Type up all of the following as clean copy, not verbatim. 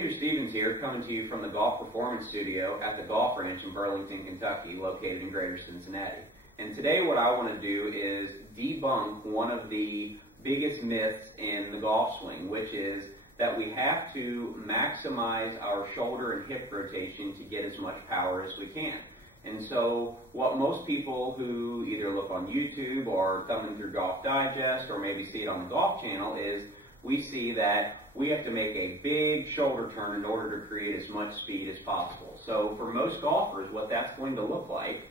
Andrew Stevens here, coming to you from the Golf Performance Studio at the Golf Ranch in Burlington, Kentucky, located in Greater Cincinnati. And today what I want to do is debunk one of the biggest myths in the golf swing, which is that we have to maximize our shoulder and hip rotation to get as much power as we can. And so what most people who either look on YouTube or thumbing through Golf Digest or maybe see it on the Golf Channel is we see that we have to make a big shoulder turn in order to create as much speed as possible. So for most golfers, what that's going to look like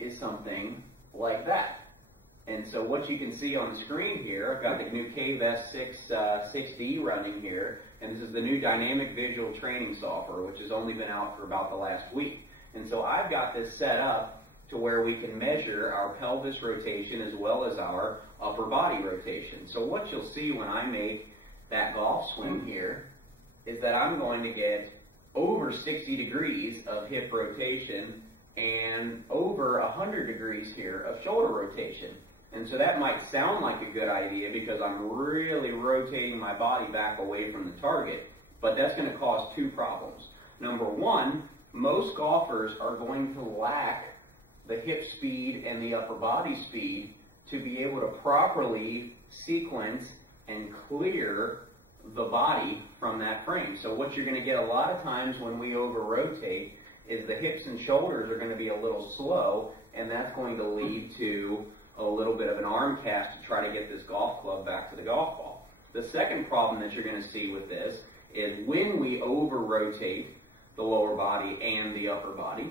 is something like that. And so what you can see on the screen here, I've got the new Pelvis 6D running here, and this is the new dynamic visual training software, which has only been out for about the last week. And so I've got this set up to where we can measure our pelvis rotation as well as our upper body rotation. So what you'll see when I make that golf swing here is that I'm going to get over 60 degrees of hip rotation and over 100 degrees here of shoulder rotation. And so that might sound like a good idea because I'm really rotating my body back away from the target, but that's going to cause two problems. Number one, most golfers are going to lack the hip speed and the upper body speed to be able to properly sequence and clear the body from that frame. So what you're going to get a lot of times when we over-rotate is the hips and shoulders are going to be a little slow, and that's going to lead to a little bit of an arm cast to try to get this golf club back to the golf ball. The second problem that you're going to see with this is when we over-rotate the lower body and the upper body,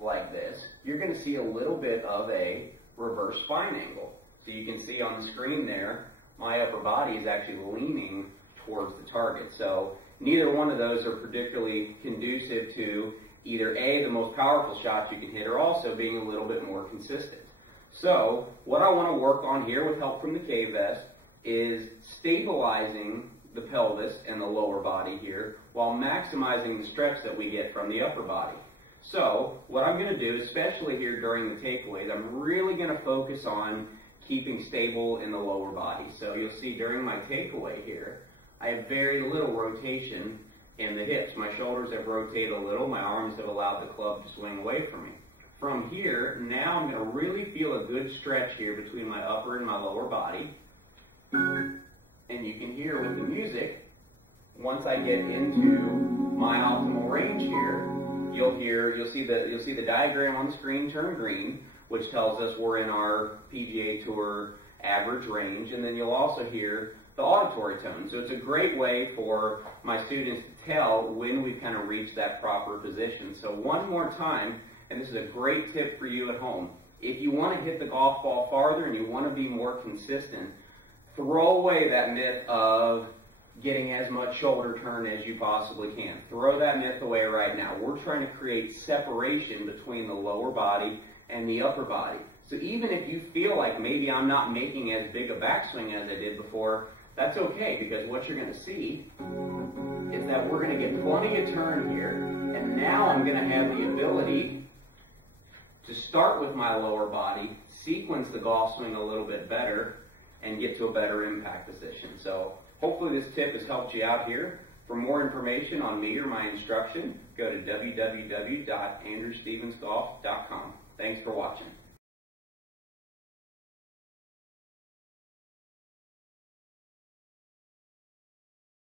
like this, you're going to see a little bit of a reverse spine angle. So you can see on the screen there, my upper body is actually leaning towards the target. So neither one of those are particularly conducive to either A, the most powerful shots you can hit, or also being a little bit more consistent. So what I want to work on here with help from the Pelvis is stabilizing the pelvis and the lower body here while maximizing the stretch that we get from the upper body. So what I'm going to do, especially here during the takeaways, I'm really going to focus on keeping stable in the lower body. So you'll see during my takeaway here, I have very little rotation in the hips. My shoulders have rotated a little, my arms have allowed the club to swing away from me. From here, now I'm going to really feel a good stretch here between my upper and my lower body. And you can hear with the music, once I get into my optimal range here, you'll see the diagram on the screen turn green, which tells us we're in our PGA Tour average range, and then you'll also hear the auditory tone. So it's a great way for my students to tell when we've kind of reached that proper position. So one more time, and this is a great tip for you at home, if you want to hit the golf ball farther and you want to be more consistent, throw away that myth of getting as much shoulder turn as you possibly can. Throw that myth away right now. We're trying to create separation between the lower body and the upper body. So even if you feel like maybe I'm not making as big a backswing as I did before, that's okay, because what you're going to see is that we're going to get plenty of turn here, and now I'm going to have the ability to start with my lower body, sequence the golf swing a little bit better, and get to a better impact position. So hopefully this tip has helped you out here. For more information on me or my instruction, go to www.andrewstevensgolf.com. Thanks for watching.